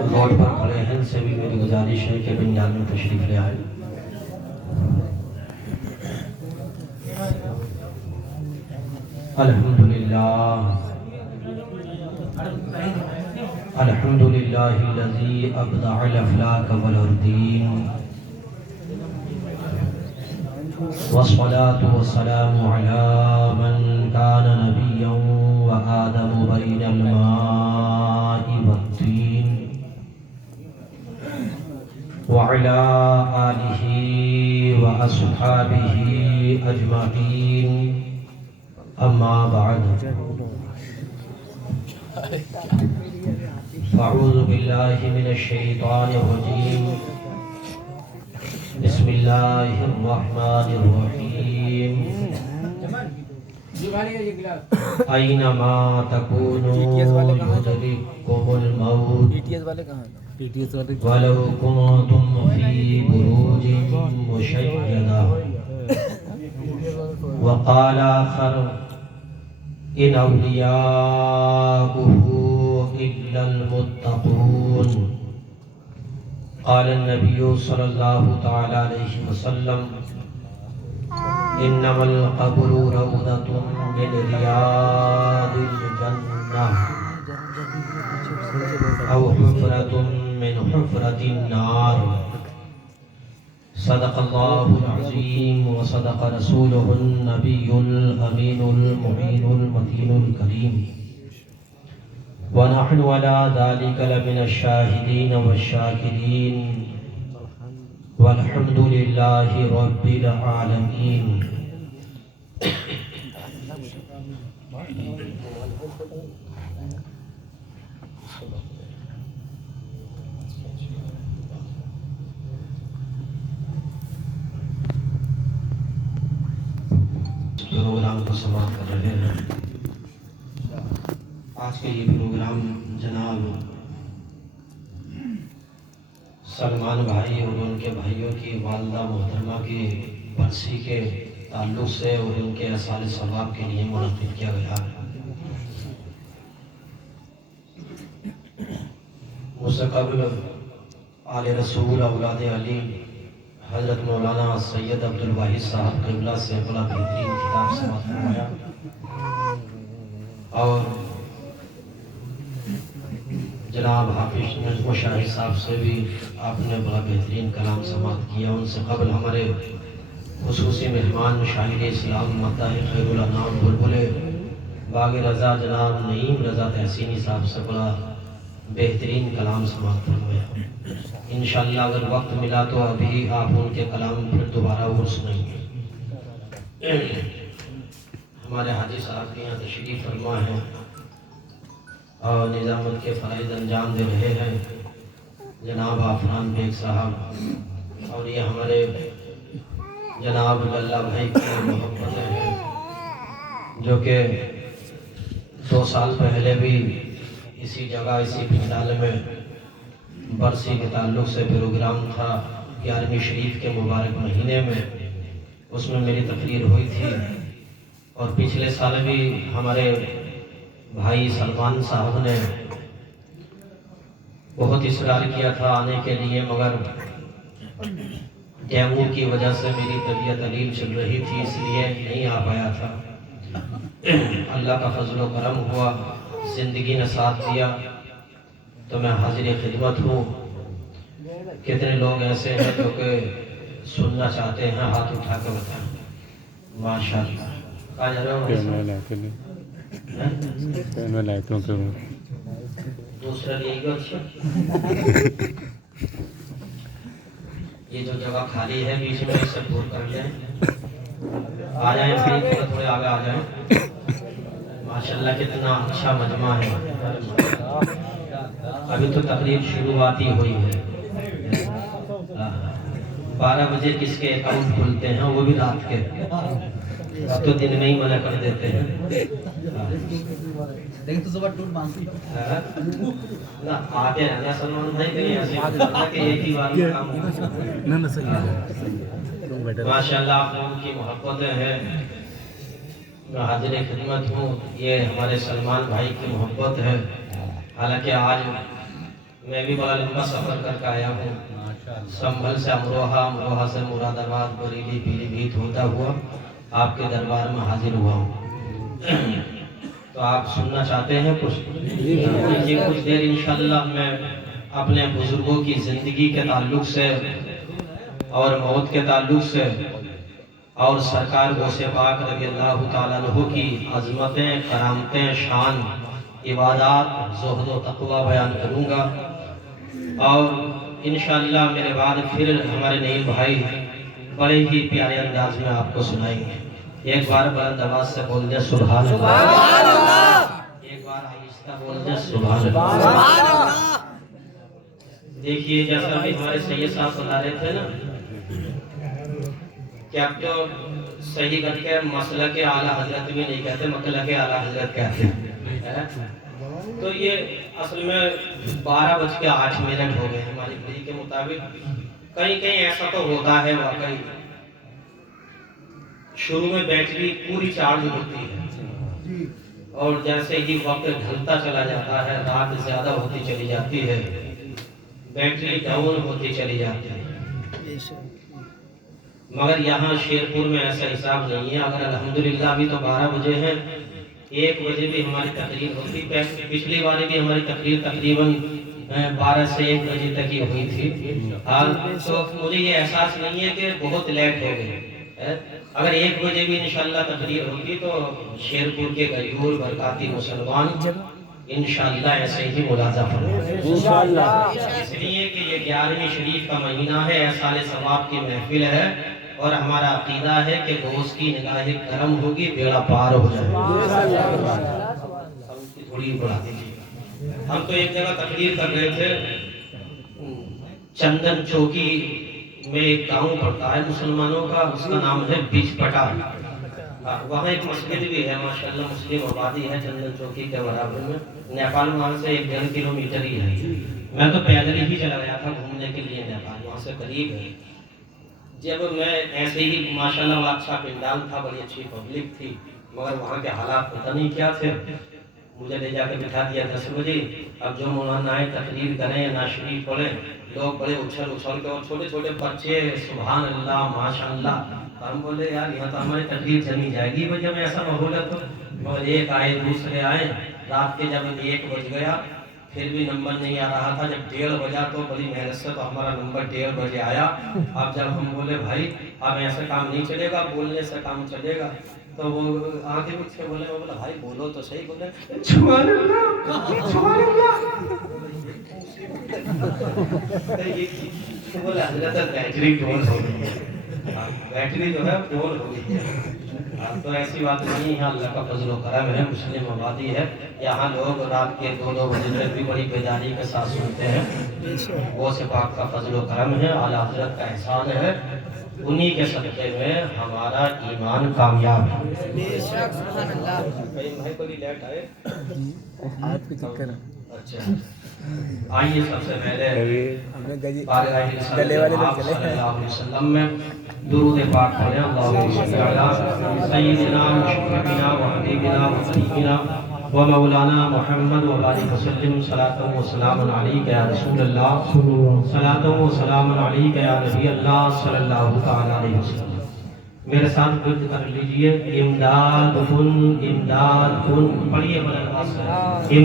Road پر کھڑے ہیں ان سے بھی میری گزارش ہے کہ بنیاد میں تشریف لے آئے. الحمدللہ الحمدللہ الذی ابدع الافلاک والاردین والصلاة والسلام على من كان نبيا وآدم بين الماء والطين وعلى آله وأصحابه أجمعين أما بعد فأعوذ بالله من الشيطان الرجيم بسم الله الرحمن الرحيم أينما تكونوا يدرككم الموت ولو كنتم في بروج مشيدة. وقال آخر إن أولياؤه إلا المتقون. قال النبي صلى الله تعالى عليه وسلم إنما القبر روضة من رياض الجنة أو حفرة من حفرة النار. صدق الله العظيم وصدق رسوله النبي الأمين المعين المتين الكريم ونحن على ذلك لمن الشاهدين والشاكرين والحمد لله رب العالمين. پروگرام کو سماعت کر رہے ہیں. آج کے یہ پروگرام جناب سلمان بھائی اور ان کے بھائیوں کی والدہ محترمہ کی برسی کے تعلق سے اور ان کے احسان ثواب کے لیے منعقد کیا گیا ہے. اس سے قبل آل رسول اولاد علی حضرت مولانا سید عبدالواحد صاحب قبلہ سے بڑا بہترین کتاب سماعت فرمایا اور جناب حافظ نجم شاہی صاحب سے بھی آپ نے بڑا بہترین کلام سماعت کیا. ان سے قبل ہمارے خصوصی مہمان شاعر اسلام مداح خیر الانام بلبل باغ رضا جناب نعیم رضا تحسینی صاحب سے بڑا بہترین کلام سماعت فرمایا. انشاءاللہ اگر وقت ملا تو ابھی آپ ان کے کلام پھر دوبارہ اور سنیں گے. ہمارے حاجی صاحب کے یہاں تشریف فرما ہے اور نظامت کے فرائض انجام دے رہے ہیں جناب عفان بیگ صاحب. اور یہ ہمارے جناب للہ بھائی کی محبتیں ہیں جو کہ 2 سال پہلے بھی اسی جگہ اسی پنڈال میں برسی کے تعلق سے پروگرام تھا 11ویں شریف کے مبارک مہینے میں. اس میں میری تقریر ہوئی تھی اور پچھلے سال بھی ہمارے بھائی سلمان صاحب نے بہت اصرار کیا تھا آنے کے لیے مگر ڈینگو کی وجہ سے میری طبیعت علیل چل رہی تھی اس لیے نہیں آ پایا تھا. اللہ کا فضل و کرم ہوا زندگی نے ساتھ دیا تو میں حاضر خدمت ہوں. کتنے لوگ ایسے ہیں جو کہ سننا چاہتے ہیں ہاتھ اٹھا کے بتائیں. ماشاءاللہ کہاں جا رہے ہو دوسرا لیے گا. اچھا یہ جو جگہ خالی ہے بیچ میں اس سے دور کر لیں. آ جائیں پھر تھوڑے آگے آ جائیں. ماشاءاللہ کتنا اچھا مجمع ہے. ابھی تو تقریب شروعاتی ہوئی ہے. 12 بجے کس کے اکاؤنٹ کھلتے ہیں وہ بھی رات کے. اب تو دن میں ہی منع کر دیتے ہیں. لیکن تو صبح ٹور باندھتی آتے ہیں نا سلمان بھائی کہیں ایسے کہ ایک ہی بار میں کام ماشاءاللہ آپ لوگوں کی محبتیں ہیں. میں حاضر خدمت ہوں. یہ ہمارے سلمان بھائی کی محبت ہے. حالانکہ آج میں بھی بڑا لمبا سفر کر کے آیا ہوں، سنبھل سے امروہہ، امروہہ سے مراد آباد، بریلی، پیلی بھیت ہوتا ہوا آپ کے دربار میں حاضر ہوا ہوں۔ تو آپ سننا چاہتے ہیں کچھ؟ جی کچھ دیر انشاءاللہ میں اپنے بزرگوں کی زندگی کے تعلق سے اور موت کے تعلق سے اور سرکار غوث پاک رضی اللہ تعالیٰ عنہ کی عظمتیں، کرامتیں، شان، عبادات، زہد و تقوی بیان کروں گا، اور انشاءاللہ میرے بعد پھر ہمارے نئی بھائی بڑے ہی پیارے انداز میں آپ کو سنائیں گے۔ ایک بار بلند آواز سے بول دے سبحان اللہ، ایک بار آہستہ بول دے سبحان اللہ۔ دیکھیے جیسا بھی ہمارے سید صاحب بتا رہے تھے نا کہ اب تو صحیح کر کے مسلک اعلیٰ حضرت بھی نہیں کہتے، مطلق اعلیٰ حضرت کہتے ہیں۔ تو یہ اصل میں 12:08 ہو گئے ہماری گھڑی کے مطابق۔ کہیں کہیں ایسا تو ہوتا ہے واقعی، شروع میں بیٹری پوری چارج ہوتی ہے اور جیسے ہی وقت ڈھلتا چلا جاتا ہے، رات زیادہ ہوتی چلی جاتی ہے، بیٹری ڈاؤن ہوتی چلی جاتی ہے۔ مگر یہاں شیرپور میں ایسا حساب نہیں ہے۔ اگر الحمدللہ ابھی تو 12 بجے ہیں، 1 بجے بھی ہماری تقریر ہوتی، پچھلی بار بھی ہماری تقریر تقریباً 12 سے 1 بجے تک ہی ہوئی تھی۔ تو مجھے یہ احساس نہیں ہے کہ بہت لیٹ ہو گئے۔ اگر 1 بجے بھی انشاءاللہ تقریر ہوتی تو شیرپور کے غیور برکاتی مسلمان انشاءاللہ ایسے ہی ملاحظہ فرمائیں انشاءاللہ، اس لیے کہ یہ 11ویں شریف کا مہینہ ہے، احسان ثواب کی محفل ہے، اور ہمارا عقیدہ ہے کہ دوست کی نگاہ کرم ہوگی، بیڑا پار ہو جائے گا۔ ہم کی تھوڑی بڑھا دیجیے۔ ہم تو ایک جگہ تقریر کر رہے تھے، چندن چوکی میں ایک گاؤں پڑتا ہے مسلمانوں کا، اس کا نام ہے بیچ پٹا۔ وہاں ایک مسجد بھی ہے ماشاءاللہ، مسلم آبادی ہے چندن چوکی کے برابر میں۔ نیپال وہاں سے 1.5 کلومیٹر ہی ہے۔ میں تو پیدل ہی چلا گیا تھا گھومنے کے لیے، نیپال وہاں سے قریب ہے۔ جب میں ایسے ہی ماشاءاللہ وہاں اچھا پنڈال تھا، بڑی اچھی پبلک تھی، مگر وہاں کے حالات پتہ نہیں کیا تھے۔ مجھے لے جا کے بٹھا دیا 10 بجے، اب جو مولانا آئے تقریر کریں یا شریف پڑھیں، لوگ بڑے اچھل اچھل کے، اور چھوٹے چھوٹے بچے سبحان اللہ ماشاءاللہ۔ ہم بولے یار یہاں تو ہماری تقریر چلی جائے گی جب ایسا ماحول ہے تو۔ اور ایک آئے دوسرے آئے، رات کے جب 1 بج گیا پھر بھی نمبر نہیں آ رہا تھا۔ جب 1:30 بجا تو بڑی محنت سے تو ہمارا نمبر 1:30 بجے آیا۔ اب جب ہم بولے بھائی اب ایسا کام نہیں چلے گا، بولنے سے کام چلے گا، تو وہ آگے پیچھے بولے، وہ بولا بھائی بولو تو صحیح، بولے سبحان اللہ سبحان اللہ۔ بولے حضرت بیٹری ڈول ہو گئی ہے، بیٹری جو ہے ڈول ہو گئی ہے۔ تو ایسی بات نہیں ہے، اللہ کا فضل و کرم ہے، مسلم آبادی ہے، یہاں لوگ رات کے 2-2 بجے تک بھی بڑی بیداری کے ساتھ سنتے ہیں۔ وہ سے پاک کا فضل و کرم ہے، اعلیٰ حضرت کا احسان ہے، انہی کے صدقے میں ہمارا ایمان کامیاب ہے۔ کہیں بھائی کوئی لیٹ آئے آپ کی چکر ہے۔ اچھا آئیے سب سے پہلے بارگاہ رسالت پاک صلی اللہ علیہ وسلم میں درود پاک پڑھیں۔ اللہم صلی علی سیدنا مشرفنا و حبیبنا و سیدنا و مولانا محمد و علیہ وسلم، صلاۃ و سلام علیک یا رسول اللہ، صلاۃ و سلام علیک یا نبی اللہ صلی اللہ تعالی علیہ وسلم۔ میرے ساتھ گرد کر لیجئے، امداد کن امداد کن، پڑھیے بلند آواز سے،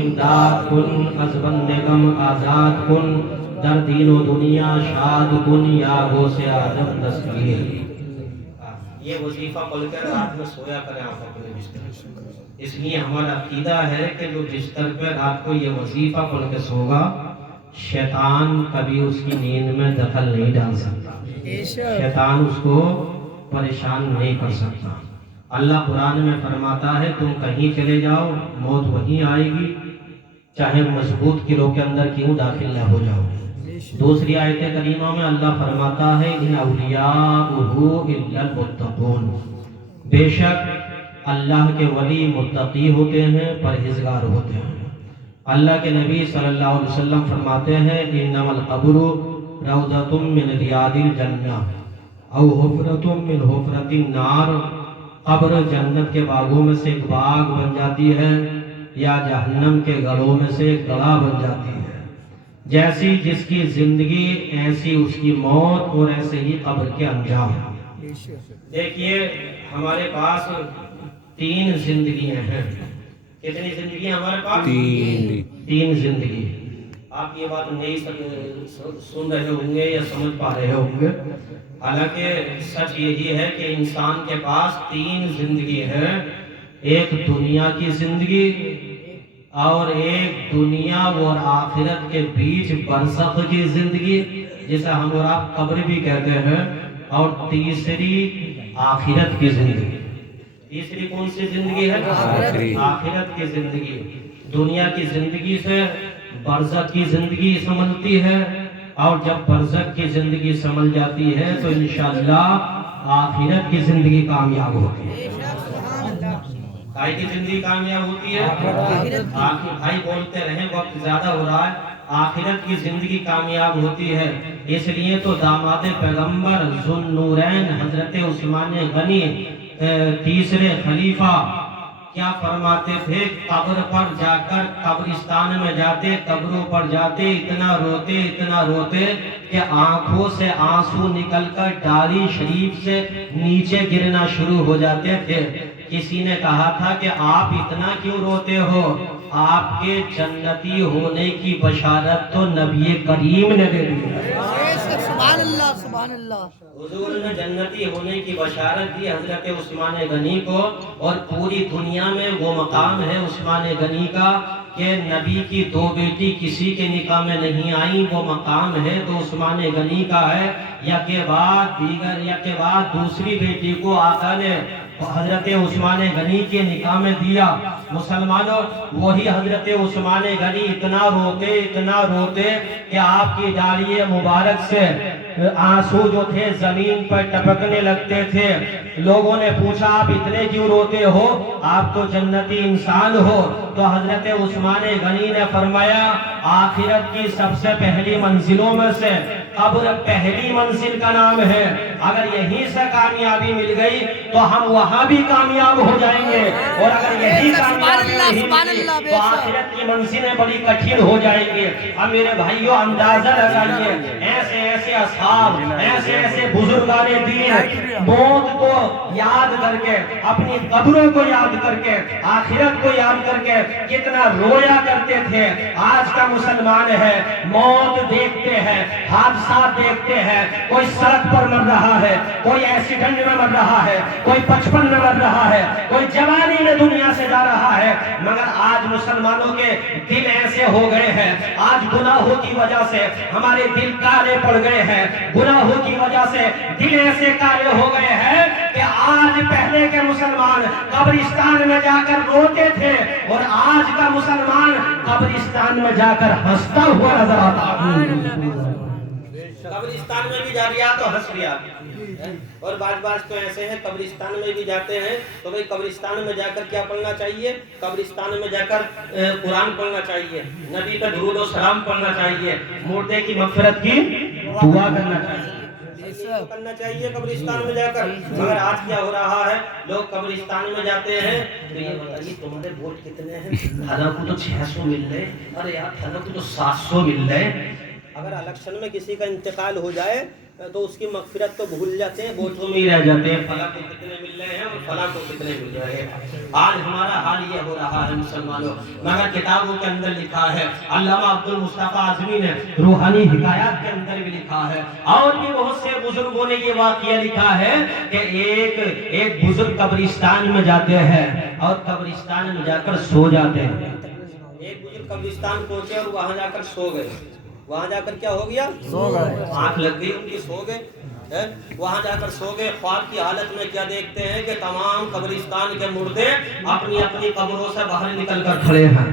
امداد کن از بندگم آزاد کن، در دین و دنیا شاد کن یا غوث اعظم دستگیر۔ یہ وظیفہ پڑھ کر رات میں سویا کریں آپ اپنے بستر۔ اس لیے ہمارا عقیدہ ہے کہ جو بستر پہ رات کو یہ وظیفہ پڑھ کے سوگا، شیطان کبھی اس کی نیند میں دخل نہیں ڈال سکتا، شیطان اس کو پریشان نہیں کر سکتا۔ اللہ قرآن میں فرماتا ہے تم کہیں چلے جاؤ موت وہیں آئے گی، چاہے مضبوط قلعوں کے اندر کیوں داخل نہ ہو جاؤ۔ دوسری آیت کریمہ میں اللہ فرماتا ہے ان اولیاءہ الا المتقون، بے شک اللہ کے ولی متقی ہوتے ہیں، پرہیزگار ہوتے ہیں۔ اللہ کے نبی صلی اللہ علیہ وسلم فرماتے ہیں انما القبر روضۃ من ریاض الجنہ او حفرۃ من حفرۃ النار، قبر جنت کے باغوں میں سے ایک باغ بن جاتی ہے، یا جہنم کے گڑھوں میں سے ایک گڑھا بن جاتی ہے۔ جیسی جس کی زندگی ایسی اس کی موت، اور ایسے ہی قبر کے انجام۔ دیکھیے ہمارے پاس 3 زندگیاں ہیں۔ کتنی زندگیاں ہمارے پاس؟ 3 زندگی۔ آپ یہ بات نہیں سن رہے ہوں گے یا سمجھ پا رہے ہوں گے، حالانکہ سچ یہی ہے کہ انسان کے پاس 3 زندگی ہے۔ ایک دنیا کی زندگی، اور ایک دنیا اور آخرت کے بیچ برزخ کی زندگی جسے ہم اور آپ قبر بھی کہتے ہیں، اور تیسری آخرت کی زندگی۔ تیسری کون سی زندگی ہے؟ آخرت کی زندگی۔ دنیا کی زندگی سے برزخ کی زندگی سمجھتی ہے، اور جب برزخ کی زندگی سمجھ جاتی ہے تو انشاءاللہ آخرت کی زندگی کامیاب ہوتی ہے۔ کائی کی زندگی کامیاب ہوتی ہے؟ بھائی بولتے رہیں، وقت زیادہ ہو رہا ہے۔ آخرت کی زندگی کامیاب ہوتی ہے۔ اس لیے تو داماد پیغمبر ذو النورین حضرت عثمان غنی تیسرے خلیفہ کیا فرماتے تھے؟ قبر پر جا کر، قبرستان میں جاتے، قبروں پر جاتے، اتنا روتے کہ آنکھوں سے آنسو نکل کر ڈاری شریف سے نیچے گرنا شروع ہو جاتے تھے۔ کسی نے کہا تھا کہ آپ اتنا کیوں روتے ہو؟ آپ کے جنتی ہونے کی بشارت تو نبی کریم نے دے دی۔ سبحان اللہ، سبحان اللہ۔ حضور نے جنتی ہونے کی بشارت دی حضرت عثمان غنی کو، اور پوری دنیا میں وہ مقام ہے عثمان غنی کا کہ نبی کی 2 بیٹی کسی کے نکاح میں نہیں آئی، وہ مقام ہے تو عثمان غنی کا ہے۔ یا کے بعد دوسری بیٹی کو آقا نے حضرت عثمان غنی کے نکاح میں دیا۔ مسلمانوں، وہی حضرت عثمان غنی اتنا روتے کہ آپ کی ڈالی مبارک سے آنسو جو تھے زمین پر ٹپکنے لگتے تھے۔ لوگوں نے پوچھا آپ اتنے کیوں روتے ہو؟ آپ تو جنتی انسان ہو۔ تو حضرت عثمان غنی نے فرمایا آخرت کی سب سے پہلی منزلوں میں سے قبر پہلی منزل کا نام ہے۔ اگر یہیں سے کامیابی مل گئی تو ہم وہاں بھی کامیاب ہو جائیں گے، اور اگر یہی کامیابی نہیں ملی تو آخرت کی منزلیں بڑی کٹھن ہو جائیں گے۔ اب میرے بھائیوں اندازہ لگائیے، ایسے اصحاب، ایسے بزرگان دین موت کو یاد کر کے، اپنی قبروں کو یاد کر کے، آخرت کو یاد کر کے کتنا رویا کرتے تھے۔ آج کا مسلمان ہے، موت دیکھتے ہیں، حادثات دیکھتے ہیں، کوئی سڑک پر مر رہا ہے، کوئی ایکسیڈنٹ میں مر رہا ہے، کوئی 55 میں مر رہا ہے، کوئی جوانی میں دنیا سے جا رہا ہے، مگر آج مسلمانوں کے دل ایسے ہو گئے ہیں، آج گناہوں کی وجہ سے ہمارے دل کالے پڑ گئے ہیں، گناہوں کی وجہ سے دل ایسے کالے ہو گئے ہیں کہ آج پہلے کے مسلمان قبرستان میں جا کر روتے تھے، اور آج کا مسلمان قبرستان میں جا کر ہنستا ہوا نظر آتا ہے۔ قبرستان میں بھی جا رہا تو ہنس رہا، اور بعض تو ایسے ہیں قبرستان میں بھی جاتے ہیں تو بھئی قبرستان میں جا کر کیا پڑھنا چاہیے؟ قبرستان میں جا کر قرآن پڑھنا چاہیے، نبی کا درود و سلام پڑھنا چاہیے، مردے کی مغفرت کی دعا کرنا چاہیے قبرستان میں جا کر۔ مگر آج کیا ہو رہا ہے، لوگ قبرستان میں جاتے ہیں تو یہ بتائیے تمہارے ووٹ کتنے ہیں؟ پھلا کو تو 600 مل رہے، ارے یار پھلا کو تو 700 مل رہے۔ اگر الیکشن میں کسی کا انتقال ہو جائے تو اس کی مغفرت تو بھول جاتے ہیں، ووٹوں میں ہی رہ جاتے ہیں، فلاں کو کتنے مل رہے ہیں اور فلاں کو کتنے مل رہے ہیں۔ آج ہمارا حال یہ ہو رہا ہے مسلمانوں، مگر کتابوں کے اندر لکھا ہے، علامہ عبد المصطفیٰ اعظمی نے روحانی حکایات کے اندر بھی لکھا ہے، اور بھی بہت سے بزرگوں نے یہ واقعہ لکھا ہے کہ ایک بزرگ قبرستان میں جاتے ہیں اور قبرستان میں جا کر سو جاتے ہیں۔ ایک بزرگ قبرستان پہنچے اور وہاں جا کر سو گئے۔ وہاں جا کر کیا ہو گیا؟ سو گئے، آنکھ لگ گئی ان کی، سو گئے۔ وہاں جا کر سو گئے، خواب کی حالت میں کیا دیکھتے ہیں کہ تمام قبرستان کے مردے اپنی اپنی قبروں سے باہر نکل کر کھڑے ہیں۔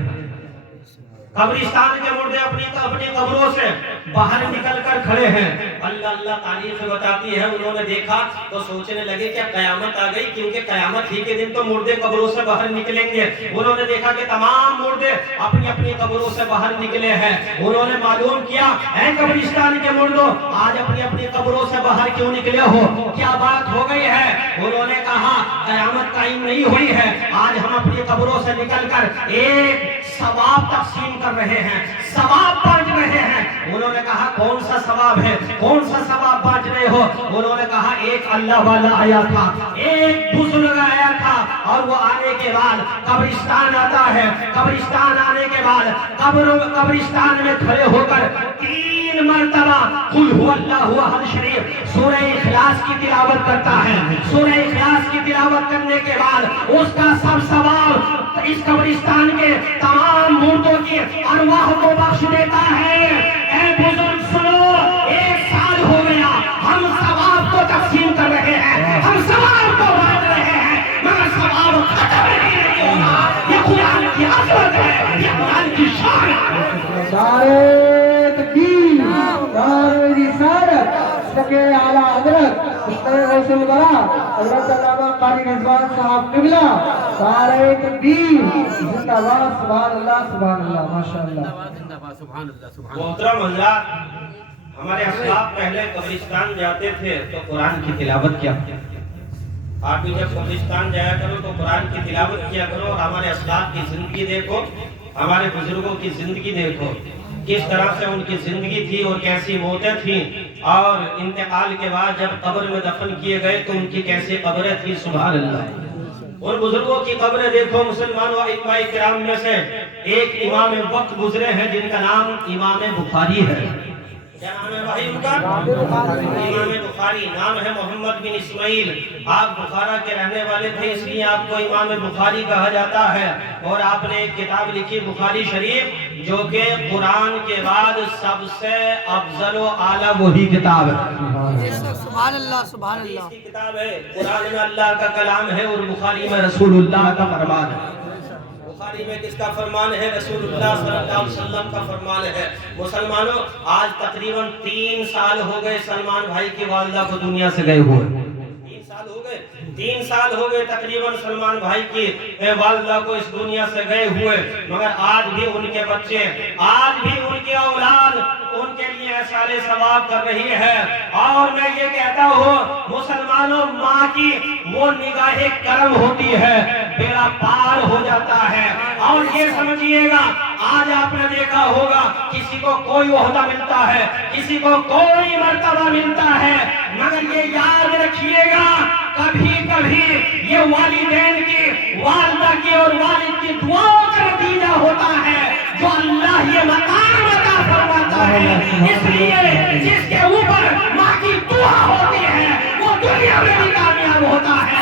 قبرستان کے مردے اپنی قبروں سے باہر نکل کر کھڑے ہیں. اللہ تاریخ بتاتی ہے انہوں نے دیکھا تو سوچنے لگے کہ قیامت آ گئی، کیونکہ قیامت ہی کے دن تو مردے قبروں سے باہر نکلیں گے. انہوں نے دیکھا کہ تمام مردے اپنی قبروں سے باہر نکلے ہیں. انہوں نے معلوم کیا، اے قبرستان کے مردوں، آج اپنی قبروں سے باہر کیوں نکلے ہو؟ کیا بات ہو گئی ہے؟ انہوں نے کہا قیامت قائم نہیں ہوئی ہے، آج ہم اپنی قبروں سے نکل کر ایک ثواب تقسیم کر رہے ہیں، ثواب بانٹ رہے ہیں. انہوں نے کہا کون سا ثواب ہے، کون سا ثواب بانٹ رہے ہو؟ انہوں نے کہا ایک اللہ والا آیا تھا، ایک بزرگ آیا تھا، اور وہ آنے کے بعد قبرستان آتا ہے. قبرستان آنے کے بعد قبرستان میں کھڑے ہو کر 3 مرتبہ قل هو اللہ احد شریف سورہ اخلاص کی تلاوت کرتا ہے. سورہ اخلاص کی تلاوت کرنے کے بعد اس کا سب ثواب اس قبرستان کے تمام مردوں کی ارواح کو بخش دیتا ہے. اے بزرگ سنو، 1 سال ہو گیا ہم ثواب کو تقسیم کر رہے ہیں، ہم ثواب کو بانٹ رہے ہیں، مگر ثواب ختم نہیں ہوگا. یہ قرآن کی عظمت ہے، یہ قرآن کی شان ہے. نعرہ تکبیر، نعرہ رسالت، سکے اعلیٰ حضرت مشتاق غوث الورا حضرت علامہ قاری رضوان صاحب قبلہ. نعرہ تکبیر، زندہ باد، سبحان اللہ سبحان اللہ، ماشاءاللہ. محترم حضرات، ہمارے اسلاف پہلے قبرستان جاتے تھے تو قرآن کی تلاوت کیا. آپ بھی جب قبرستان جایا کرو تو قرآن کی تلاوت کیا کرو، اور ہمارے اسلاف کی زندگی دیکھو، ہمارے بزرگوں کی زندگی دیکھو، کس طرح سے ان کی زندگی تھی اور کیسی موتیں تھیں، اور انتقال کے بعد جب قبر میں دفن کیے گئے تو ان کی کیسی قبریں تھی. سبحان اللہ. اور بزرگوں کی قبریں دیکھو. مسلمانوں ائمہ کرام میں سے ایک امام وقت گزرے ہیں جن کا نام امام بخاری ہے. کیا نام ہے بھائی ان کا؟ امام بخاری. نام ہے محمد بن اسماعیل. آپ بخارا کے رہنے والے تھے، اس لیے آپ کو امام بخاری کہا جاتا ہے. اور آپ نے ایک کتاب لکھی بخاری شریف، جو کہ قرآن کے بعد سب سے افضل و اعلیٰ وہی کتاب ہے. سبحان اللہ سبحان اللہ. کی کتاب ہے. قرآن میں اللہ کا کلام ہے اور بخاری میں رسول اللہ کا فرمان ہے. بخاری میں کس کا فرمان ہے؟ رسول اللہ صلی اللہ علیہ وسلم کا فرمان ہے. مسلمانوں، آج تقریباً 3 سال ہو گئے سلمان بھائی کی والدہ کو دنیا سے گئے ہوئے. 3 سال ہو گئے تقریباً سلمان بھائی کی والدہ کو اس دنیا سے گئے ہوئے، مگر آج بھی ان کے بچے، آج بھی ان کی اولاد ان کے لیے احسان ثواب کر رہی ہے. اور میں یہ کہتا ہوں مسلمانوں، ماں کی وہ نگاہ کرم ہوتی ہے، بیڑا پار ہو جاتا ہے. اور یہ سمجھیے گا، آج آپ نے دیکھا ہوگا کسی کو کوئی عہدہ ملتا ہے، کسی کو کوئی مرتبہ ملتا ہے، مگر یہ یاد رکھیے گا کبھی کبھی یہ والدین کی، والدہ کی اور والد کی دعاؤں کا نتیجہ ہوتا ہے جو اللہ یہ مقام عطا فرماتا ہے. اس لیے جس کے اوپر ماں کی دعا ہوتی ہے وہ دنیا میں بھی کامیاب ہوتا ہے.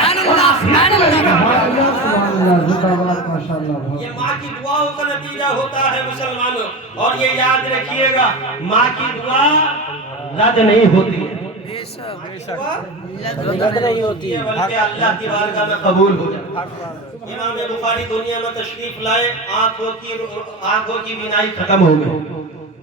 یہ ماں کی دعاؤں کا نتیجہ ہوتا ہے مسلمانوں. اور یہ یاد رکھیے گا، ماں کی دعا رد نہیں ہوتی ہے، نہیں ہوتی ہے، بلکہ اللہ کی بارگاہ میں قبول ہو جاتا ہے. امام بخاری دنیا میں تشریف لائے، آنکھوں کی بینائی ختم ہو گئی،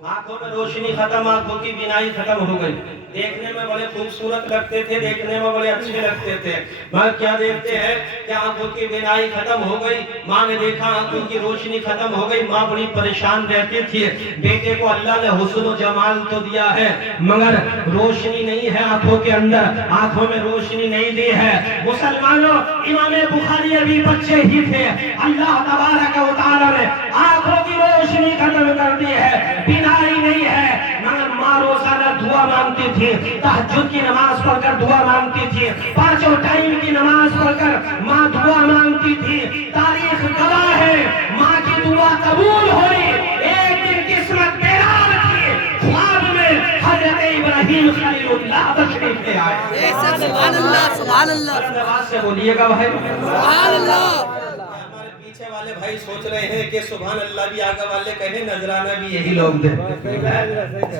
آنکھوں میں روشنی ختم، آنکھوں کی بینائی ختم ہو گئی. دیکھنے میں بڑے خوبصورت لگتے تھے، دیکھنے میں بڑے اچھے لگتے تھے، مگر کیا دیکھتے ہیں کہ آنکھوں کی بینائی ختم ہو گئی. ماں نے دیکھا آنکھوں کی روشنی ختم ہو گئی. ماں بڑی پریشان رہتی تھی. بیٹے کو اللہ نے حسن و جمال تو دیا ہے مگر روشنی نہیں ہے آنکھوں کے اندر، آنکھوں میں روشنی نہیں دی ہے. مسلمانوں، امام بخاری ابھی بچے ہی تھے، اللہ تبارک و تعالی نے آنکھوں کی روشنی ختم کر دی ہے، بینائی نہیں ہے، مگر ماں روزانہ دعا مانگتی تھی. تہجد کی نماز پڑھ کر دعا مانگتی تھی، 5 ٹائم کی نماز پڑھ کر ماں دعا مانگتی تھی. تاریخ گواہ ہے ماں کی دعا قبول ہوئی. ایک دن قسمت بیدار تھی، خواب میں حضرت ابراہیم خلیل اللہ تشریف لے آئے. سبحان اللہ سبحان اللہ آواز سے بولیے گا بھائی. سبحان اللہ. پیچھے والے بھائی سوچ رہے ہیں کہ سبحان اللہ بھی، آگے والے کہیں نذرانہ بھی یہی لوگ دے.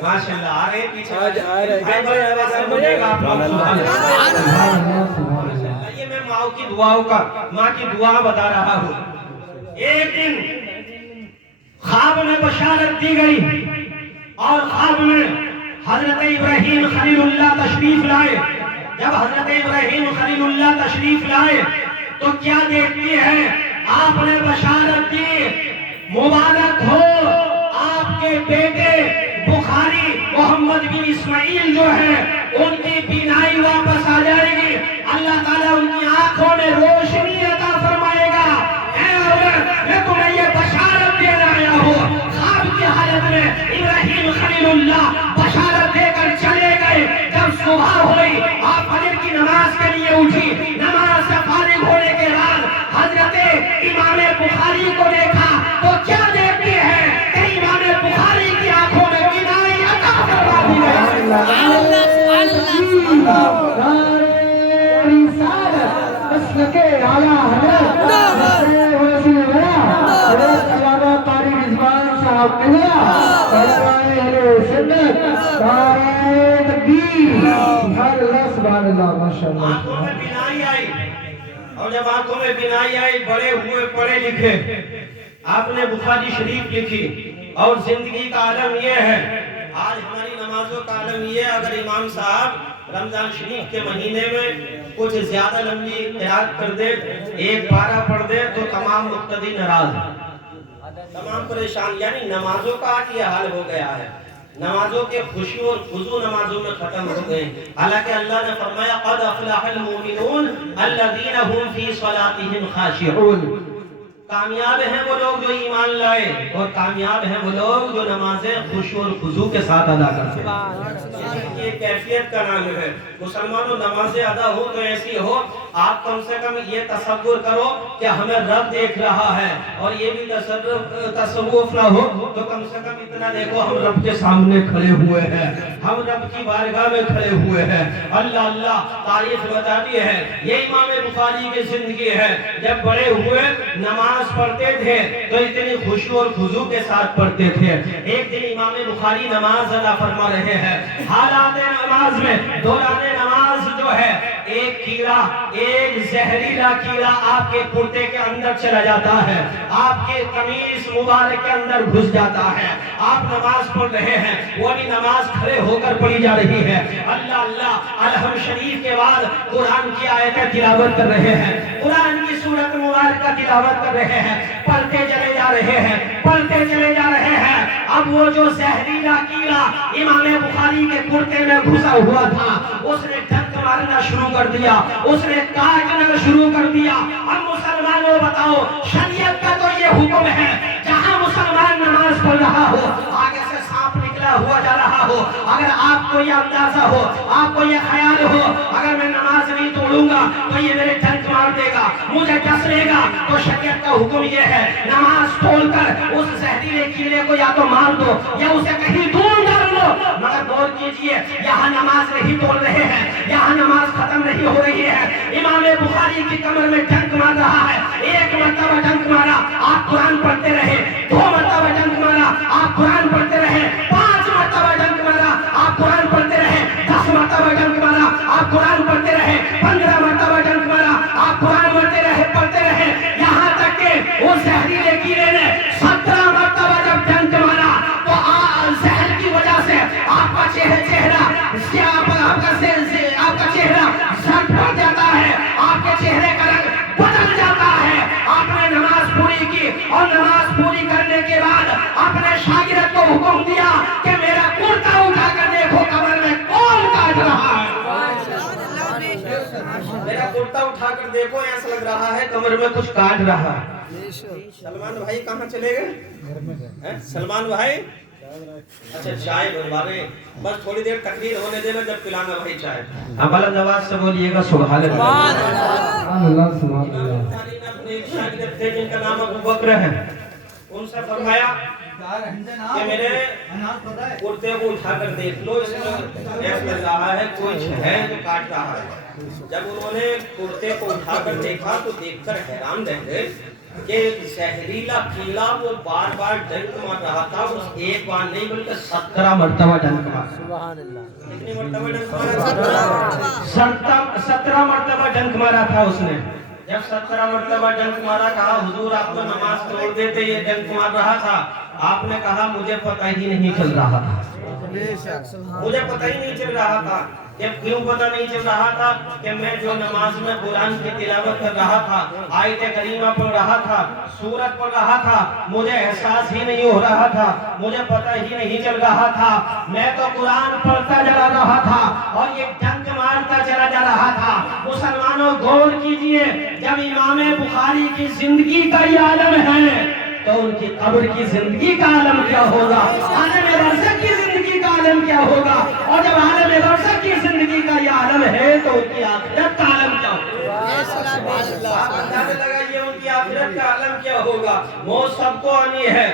ماشاءاللہ آ رہے ہیں پیچھے والے آواز سے بولیے گا آپ لوگ سبحان اللہ. یہ میں ماں کی دعاؤں کا، ماں کی دعا بتا رہا ہوں. ایک دن خواب میں بشارت دی گئی اور خواب میں حضرت ابراہیم خلیل اللہ تشریف لائے. جب حضرت ابراہیم خلیل اللہ تشریف لائے تو کیا دیکھتی ہے؟ آپ نے بشارت دی مبارک ہو آپ کے بیٹے بخاری محمد بن اسماعیل جو ہے ان کی بینائی واپس آ جائے گی, اللہ تعالیٰ ان کی آنکھوں میں روشنی عطا فرمائے گا. اے عورت میں تمہیں یہ بشارت دینا آیا ہوں. خواب کی حالت میں ابراہیم خلیل اللہ بشارت دے کر چلے گئے. جب صبح ہوئی آپ فجر کی نماز کے لیے اٹھی. نماز سے فارغ ہونے کے بعد حضرت امام بخاری کو دیکھا تو کیا دیکھتی ہے کہ امام بخاری کی آنکھوں میں بینائی عطا فرما دی گئی. رسالت مسلک اعلی حضرت وسیع حضرت علامہ قاری رضوان صاحب قبلہ علماء اہل سنت نعرہ تکبیر. سبحان اللہ سبحان اللہ ماشاء اللہ. آنکھوں میں بینائی آئی اور جب آنکھوں میں بینائی آئی بڑے ہوئے پڑھے لکھے آپ نے بخاری شریف لکھی. اور زندگی کا عالم یہ ہے, آج ہماری نمازوں کا عالم یہ ہے, اگر امام صاحب رمضان شریف کے مہینے میں کچھ زیادہ لمبی قرات کر دے, ایک پارہ پڑھ دے تو تمام مقتدی ناراض, تمام پریشان. یعنی نمازوں کا آج یہ حال ہو گیا ہے. نمازوں کے خشوع اور خضوع نمازوں میں ختم ہو گئے. حالانکہ اللہ نے فرمایا قد افلح المؤمنون الذین هم فی صلاتهم خاشعون. کامیاب ہیں وہ لوگ جو ایمان لائے اور کامیاب ہیں وہ لوگ جو نمازیں خشوع اور خضوع کے ساتھ ادا کرتے ہیں. یہ کیفیت کا نام ہے. مسلمانوں نمازیں ادا ہو تو ایسی ہو آپ کم سے کم یہ تصور کرو کہ ہمیں رب دیکھ رہا ہے, اور یہ بھی تصوف نہ ہو تو کم سے کم اتنا دیکھو ہم رب کے سامنے کھڑے ہوئے ہیں, ہم رب کی بارگاہ میں کھڑے ہوئے ہیں. اللہ اللہ تعریف بتاتی ہے. یہ امام بخاری کی زندگی ہے. جب بڑے ہوئے نماز پڑھتے تھے تو اتنی خشوع اور خضوع کے ساتھ پڑھتے تھے. ایک دن امام بخاری نماز ادا فرما رہے ہیں. حالات نماز میں دوران نماز جو ہے ایک کیڑا, ایک زہریلا کیڑا آپ کے کرتے کے اندر چلا جاتا ہے, آپ کے قمیص مبارک کے اندر گھس جاتا ہے. آپ نماز پڑھ رہے ہیں, وہ بھی نماز کھڑے ہو کر پڑھی جا رہی ہے. اللہ اللہ الحمد شریف کے بعد قرآن کی آیتیں تلاوت کر رہے ہیں, قرآن کی سورت مبارکہ تلاوت کر رہے ہیں, پڑھتے چلے جا رہے ہیں, پڑھتے چلے جا رہے ہیں. اب وہ جو زہریلا کیڑا امام بخاری کے کرتے میں گھسا ہوا تھا اس نے ڈنک مارنا شروع کر دیا, اس نے کاٹنا شروع کر دیا. اب مسلمانوں بتاؤ شریعت کا تو یہ حکم ہے جہاں مسلمان نماز پڑھ رہا ہو آگے سے سانپ نکلا ہوا جا رہا ہو, اگر آپ کو یہ اندازہ ہو, آپ کو یہ خیال ہو اگر میں نماز نہیں توڑوں گا تو یہ میرے ڈنک مار دے گا, مجھے ڈس لے گا, تو شریعت کا حکم یہ ہے نماز توڑ کر اس زہریلے کیڑے کو یا تو مار دو یا اسے کہیں دور ڈال دو. مگر غور کیجئے یہاں نماز نہیں توڑ رہے ہیں, یہاں نماز ختم نہیں ہو رہی ہے. امام بخاری کی کمر میں ڈنک مار رہا ہے. ایک مرتبہ ڈنک مارا آپ قرآن پڑھتے رہے, 2 مرتبہ ڈنک مارا آپ قرآن پڑھتے رہے, 5 مرتبہ ڈنک مارا آپ قرآن پڑھتے رہے, 10 مرتبہ ڈنک مارا آپ قرآن پڑھتے رہے, 15 مرتبہ ڈنک مارا آپ قرآن پڑھتے رہے, یہاں تک کہ وہ زہریلے کیڑے نے 17 مرتبہ جب ڈنک مارا تو زہر کی وجہ سے آپ کا چہرہ آپ کا چہرہ زرد پڑ جاتا ہے, آپ کے چہرے کا رنگ بدل جاتا ہے. آپ نے نماز پوری کی اور نماز پوری کرنے کے بعد اپنے شاگرد کو حکم دیا کہ میرا کرتا اٹھا کر دیکھو قبر میں کون کاٹ رہا ہے. میرا کرتا اٹھا کر دیکھو, ایسا لگ رہا ہے کمر میں کچھ کاٹ رہا ہے. سلمان بھائی کہاں چلے گئے؟ سلمان بھائی اچھا چائے بنوا رہے ہیں, بس تھوڑی دیر تقریر ہونے دینا جب پلانا بھائی چائے. اب بلند آواز سے بولیے گا سبحان اللہ. سبحان اللہ سبحان اللہ. اپنے ایک شاگرد تھے جن کا نام ابو بکر ہے, ان سے فرمایا کہ میرے کرتے کو اٹھا کر دیکھ لو, اس میں ایسا لگ رہا ہے کوئی ہے جو کاٹ رہا ہے. جب انہوں نے کرتے کو اٹھا کر دیکھا تو دیکھ کر حیران رہ گئے کہ زہریلا کیڑا وہ بار بار ڈنک مار رہا تھا. اس ایک بار نہیں بلکہ 17 مرتبہ ڈنک مارا. سبحان اللہ. کتنی مرتبہ ڈنک مارا؟ 17 مرتبہ ڈنک مارا تھا اس نے. جب 17 مرتبہ ڈنک مارا, کہا حضور آپ تو نماز توڑ دیتے, یہ ڈنک مار رہا تھا. آپ نے کہا مجھے پتہ ہی نہیں چل رہا تھا، مجھے پتہ ہی نہیں چل رہا تھا۔ جب کیوں پتہ نہیں چل رہا تھا کہ میں جو نماز میں قرآن کی تلاوت کر رہا تھا، آیت کریمہ پڑھ رہا تھا، سورت پڑھ رہا تھا، مجھے احساس ہی نہیں ہو رہا تھا، مجھے پتہ ہی نہیں چل رہا تھا۔ میں تو قرآن پڑھتا جا رہا تھا اور یہ ڈنک مارتا چلا جا رہا تھا۔ مسلمانوں غور کیجئے، جب امام بخاری کی زندگی کا یہ عالم ہے تو ان کی قبر کی زندگی کا عالم کیا ہوگا، عالم برزخ کی زندگی کا عالم کیا ہوگا، اور جب عالم برزخ کی زندگی کا یہ عالم ہے تو ان کی آخرت کا عالم کیا ہوگا۔ آپ اندازہ لگائیے ان کی آخرت کا عالم کیا ہوگا۔ موت سب کو آنی ہے،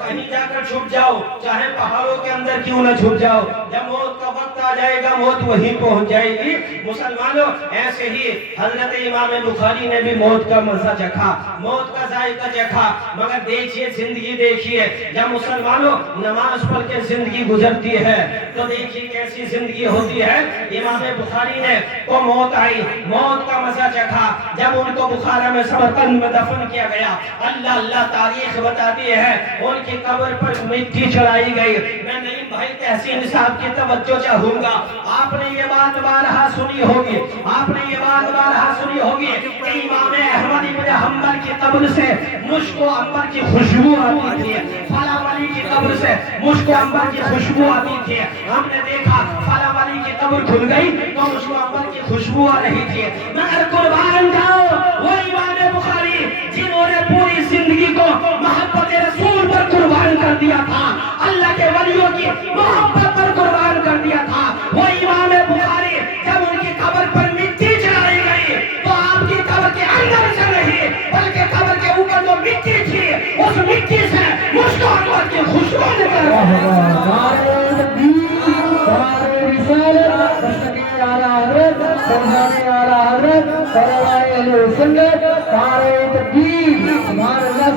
کہیں جا کر چھپ جاؤ، چاہے پہاڑوں کے اندر کیوں نہ چھپ جاؤ، جب موت کا وقت آ جائے گا موت وہیں پہنچ جائے گی۔ مسلمانوں ایسے ہی حضرت امام بخاری نے بھی موت کا مزہ چکھا، موت کا ذائقہ چکھا، مگر دیکھیے زندگی دیکھیے، جب مسلمانوں نماز پڑھ کے زندگی گزرتی ہے تو دیکھیے کیسی زندگی ہوتی ہے۔ امام بخاری نے کو موت آئی، موت کا مزہ چکھا، جب ان کو بخارا میں سمرقند میں دفن کیا گیا، اللہ اللہ تاریخ بتاتی ہے ان کی قبر پر مٹی چڑھائی گئی۔ میں نعیم بھائی تحسین صاحب کی توجہ چاہوں گا، آپ نے یہ بات بارہا سنی ہوگی، آپ نے یہ بات بارہا سنی ہوگی کہ امام احمد بن حنبل کی قبر سے مشک و عنبر کی خوشبو آتی تھی، فلاں ولی کی قبر سے مشک و عنبر کی خوشبو آتی تھی۔ ہم نے دیکھا فلاں ولی کی قبر کھل گئی تو مشک و عنبر کی خوشبو آ رہی تھی، مگر قربان جاؤ وہ امام بخاری جنہوں نے پوری زندگی کو محبت رسول پر قربان کر دیا تھا، اللہ کے ولیوں کی محبت پر قربان کر دیا تھا، وہ امام بخاری جب ان کی قبر پر مٹی چڑھائی گئی تو آپ کی قبر کے اندر سے نہیں بلکہ قبر کے اوپر جو مٹی تھی اس مٹی سے مشک و عنبر کی خوشبو نکل رہی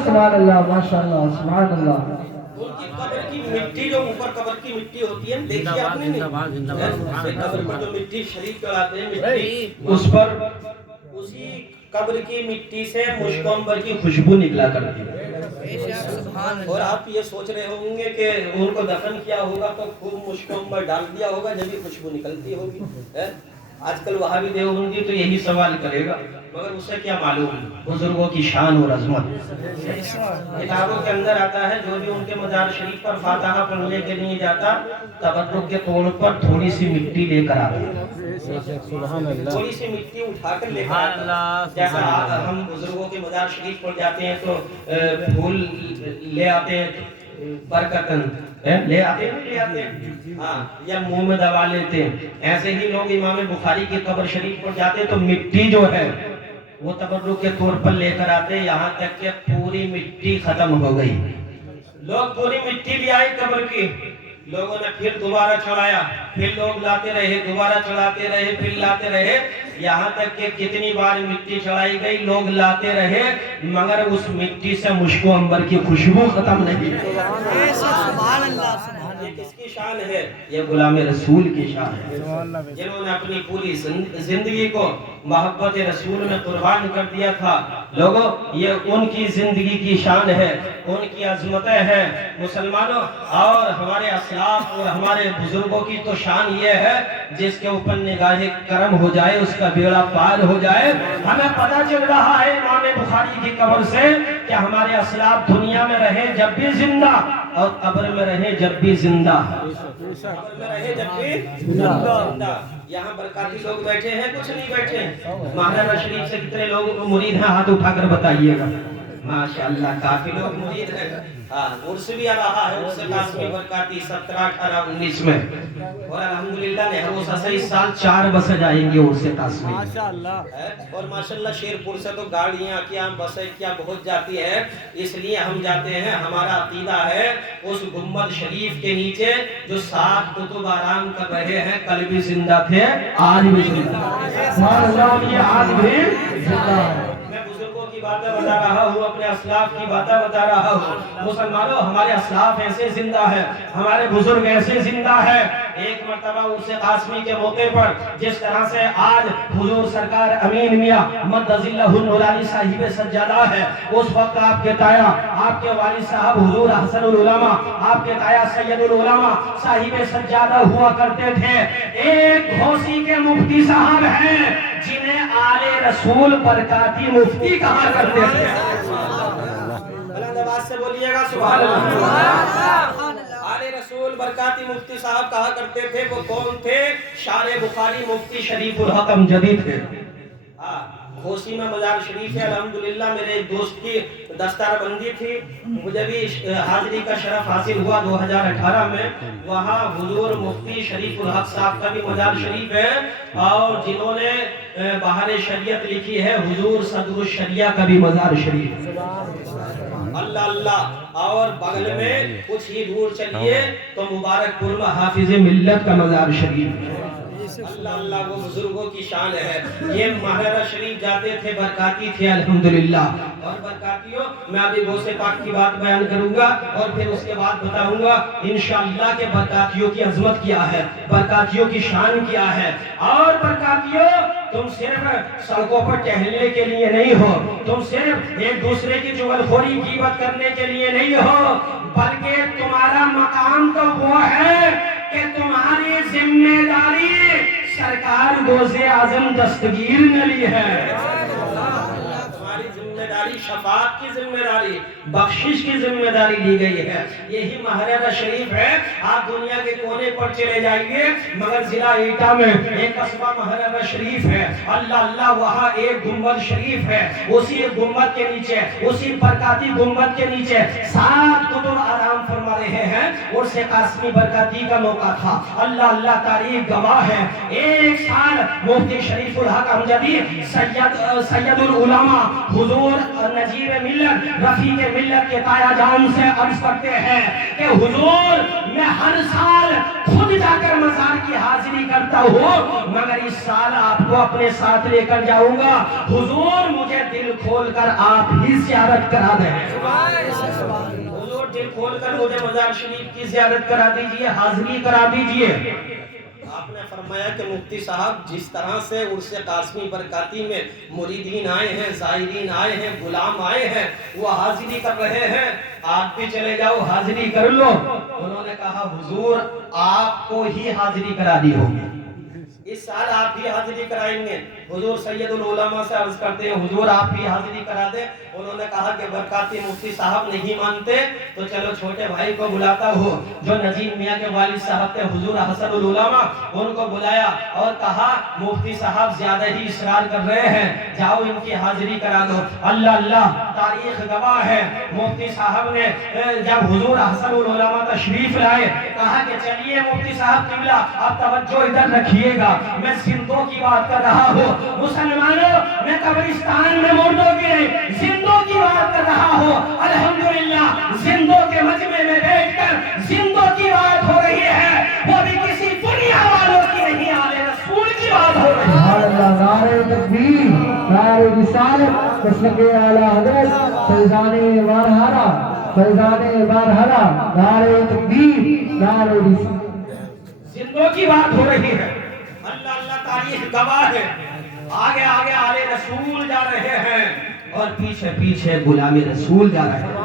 سبحان اللہ ماشاء اللہ سبحان اللہ۔ ان کی قبر کی مٹی جو اوپر قبر کی مٹی ہوتی ہے، دیکھیے آپ نے قبر پر جو مٹی شریف چڑھاتے ہیں، مٹی اس پر اسی قبر کی مٹی سے مشک و عنبر کی خوشبو نکلا کرتی ہے۔ اور آپ یہ سوچ رہے ہوں گے کہ ان کو دفن کیا ہوگا تو خوب مشک و عنبر ڈال دیا ہوگا جب یہ خوشبو نکلتی ہوگی۔ آج کل وہاں بھی دیوبندی تو یہی سوال کرے گا، مگر اسے کیا معلوم بزرگوں کی شان اور عظمت۔ کتابوں کے اندر آتا ہے جو بھی ان کے مزار شریف پر فاتحہ پڑھنے کے لیے جاتا تبرک کے طور پر تھوڑی سی مٹی لے کر آتا، تھوڑی سی مٹی اٹھا کر لے کر آتا۔ جیسا ہم بزرگوں کے مزار شریف پر جاتے ہیں تو پھول لے آتے ہیں، برکتن لے آتے ہیں، ہاں، یا منہ میں دبا لیتے ہیں، ایسے ہی لوگ امام بخاری کی قبر شریف پر جاتے تو مٹی جو ہے وہ تبرک کے طور پر لے کر آتے، یہاں تک کہ پوری مٹی ختم ہو گئی۔ لوگ پوری مٹی بھی آئی قبر کی، لوگوں نے پھر دوبارہ چڑھایا، پھر لوگ لاتے رہے، دوبارہ چڑھاتے رہے، پھر لاتے رہے، یہاں تک کہ کتنی بار مٹی چڑھائی گئی، لوگ لاتے رہے، مگر اس مٹی سے مشک و عنبر کی خوشبو ختم نہیں ہوئی۔ یہ کس کی شان ہے؟ یہ غلام رسول کی شان ہے، جنہوں نے اپنی پوری زندگی کو محبت رسول میں قربان کر دیا تھا۔ لوگوں یہ ان کی زندگی کی شان ہے، ان کی عظمتیں ہیں مسلمانوں، اور ہمارے اسلاف اور ہمارے بزرگوں کی تو شان یہ ہے جس کے اوپر نگاہ کرم ہو جائے اس کا بیڑا پار ہو جائے۔ ہمیں پتہ چل رہا ہے امام بخاری کی قبر سے کہ ہمارے اسلاف دنیا میں رہے جب بھی زندہ اور قبر میں رہے جب بھی زندہ، قبر میں رہے جب بھی زندہ۔ یہاں برکاتی لوگ بیٹھے ہیں، کچھ نہیں بیٹھے ہیں، ماہرہ شریف سے کتنے لوگ مرید ہیں ہاتھ اٹھا کر بتائیے گا۔ ماشاءاللہ کافی لوگ مرید ہیں، عرس بھی آ رہا ہے، عرس قاسمی برکاتی 17، 18، 19 میں، اور الحمدللہ نہروز سے اس سال 4 بسیں جائیں گی عرس قاسمی، اور ماشاءاللہ شیرپور سے تو گاڑیاں کیا بسیں کیا بہت جاتی ہے، اس لیے ہم جاتے ہیں۔ ہمارا عقیدہ ہے اس گنبد شریف کے نیچے جو 7 قطب آرام کر رہے ہیں، کل بھی زندہ تھے، آج بھی زندہ ہیں، آج بھی زندہ ہیں۔ باتیں بتا رہا ہوں، اپنے اسلاف کی باتیں بتا رہا ہوں۔ مسلمانوں ہمارے اسلاف ایسے زندہ ہیں، ہمارے بزرگ ایسے زندہ ہیں ایک مرتبہ عرس قاسمی کے موقع پر جس طرح سے آج حضور سرکار امین میاں مدظ اللہ النورانی صاحب سجادہ ہے، اس وقت آپ کے تایا، آپ کے والد صاحب حضور حسن العلماء، آپ کے تایا سید العلماء صاحب سجادہ ہوا کرتے تھے۔ ایک گھوسی کے مفتی صاحب ہیں جنہیں آل رسول برکاتی مفتی کہا کرتے تھے۔ بلند آواز سے بولیے گا سبحان اللہ۔ آل رسول برکاتی مفتی صاحب کہا کرتے تھے، وہ کون تھے؟ شار بخاری مفتی شریف الحق امجدی تھے۔ گھوسی میں مزار شریف ہے، الحمدللہ میرے ایک دوست کی دستار بندی تھی، مجھے بھی حاضری کا شرف حاصل ہوا 2018 میں۔ وہاں حضور مفتی شریف الحق صاحب کا بھی مزار شریف ہے، اور جنہوں نے بہار شریعت لکھی ہے حضور صدر الشریعہ کا بھی مزار شریف ہے۔ اللہ اللہ۔ اور بغل میں کچھ ہی دور چلیے تو مبارک پور میں حافظ ملت کا مزار شریف ہے۔ اللہ اللہ، وہ بزرگوں کی شان ہے۔ یہ مہرہ شریف جاتے تھے، برکاتی تھے الحمدللہ۔ اور برکاتیوں، میں ابھی غوث پاک کی بات بیان کروں گا اور پھر اس کے بعد بتاؤں گا انشاءاللہ کہ برکاتیوں کی عظمت کیا ہے، برکاتیوں کی شان کیا ہے۔ اور برکاتیوں، تم صرف سڑکوں پر ٹہلنے کے لیے نہیں ہو، تم صرف ایک دوسرے کی چغلخوری غیبت کرنے کے لیے نہیں ہو، بلکہ تمہارا مقام تو وہ ہے کہ تمہاری ذمہ داری سرکار غوث اعظم دستگیر نے لی ہے۔ تمہاری ذمہ داری شفاعت کی ذمہ داری، بخشش کی ذمہ داری لی گئی ہے۔ یہی محرر شریف ہے۔ آپ دنیا کے کونے پر چلے جائیے مگر ضلع ایٹا میں ایک قصبہ محرر شریف ہے، اللہ اللہ، وہاں ایک گنبد شریف ہے، اسی گنبد کے نیچے، اسی برکاتی گنبد کے نیچے 7 کتب آرام فرما رہے ہیں۔ عرس قاسمی برکاتی کا موقع تھا، اللہ اللہ، تاریخ گواہ ہے۔ ایک سال مفتی شریف الحق امجدی سید العلماء حضور نجیب ملت رفیق ملت کے تایا جان سے عرض کرتے ہیں کہ حضور میں ہر سال خود جا کر مزار کی حاضری کرتا ہوں، مگر اس سال آپ کو اپنے ساتھ لے کر جاؤں گا، حضور مجھے دل کھول کر آپ ہی زیارت کرا دیں۔ حضور دل کھول کر مجھے مزار شریف کی زیارت کرا دیجئے، حاضری کرا دیجئے۔ آپ نے فرمایا کہ مفتی صاحب جس طرح سے عرس قاسمی برکاتی میں مریدین آئے ہیں، زائرین آئے ہیں، غلام آئے ہیں، وہ حاضری کر رہے ہیں، آپ بھی چلے جاؤ حاضری کر لو۔ انہوں نے کہا حضور آپ کو ہی حاضری کرا دی ہوگی، اس سال آپ بھی حاضری کرائیں گے۔ حضور سید العلماء سے عرض کرتے ہیں حضور آپ بھی حاضری کرا دیں۔ انہوں نے کہا کہ برکاتی مفتی صاحب نہیں مانتے تو چلو چھوٹے بھائی کو بلاتا ہو جو نجیب میاں کے والد صاحب تھے حضور حسن العلماء، ان کو بلایا اور کہا مفتی صاحب زیادہ ہی اصرار کر رہے ہیں، جاؤ ان کی حاضری کرا دو۔ اللہ اللہ، تاریخ گواہ ہے، مفتی صاحب نے جب حضور حسن العلماء تشریف لائے کہا کہ چلیے مفتی صاحب قبلہ آپ توجہ ادھر رکھیے گا، میں زندوں کی بات کر رہا ہوں مسلمانوں، میں قبرستان میں مردوں کی نہیں زندوں کی بات کر رہا ہوں۔ الحمدللہ زندوں کے مجمع میں بیٹھ کر زندوں کی بات ہو رہی ہے، وہ بھی کسی دنیا والوں کی نہیں، آل رسول کی بات ہو رہی ہے۔ سبحان اللہ، نعرہ تکبیر، نعرہ رسالت، مسلک اعلی حضرت فیضان بارہارہ، فیضان بارہارہ، نعرہ تکبیر، نعرہ رسالت، زندوں کی بات ہو رہی ہے۔ اللہ اللہ، تاریخ گواہ ہے، آگے آگے آل رسول جا رہے ہیں اور پیچھے پیچھے غلام رسول جا رہے ہیں۔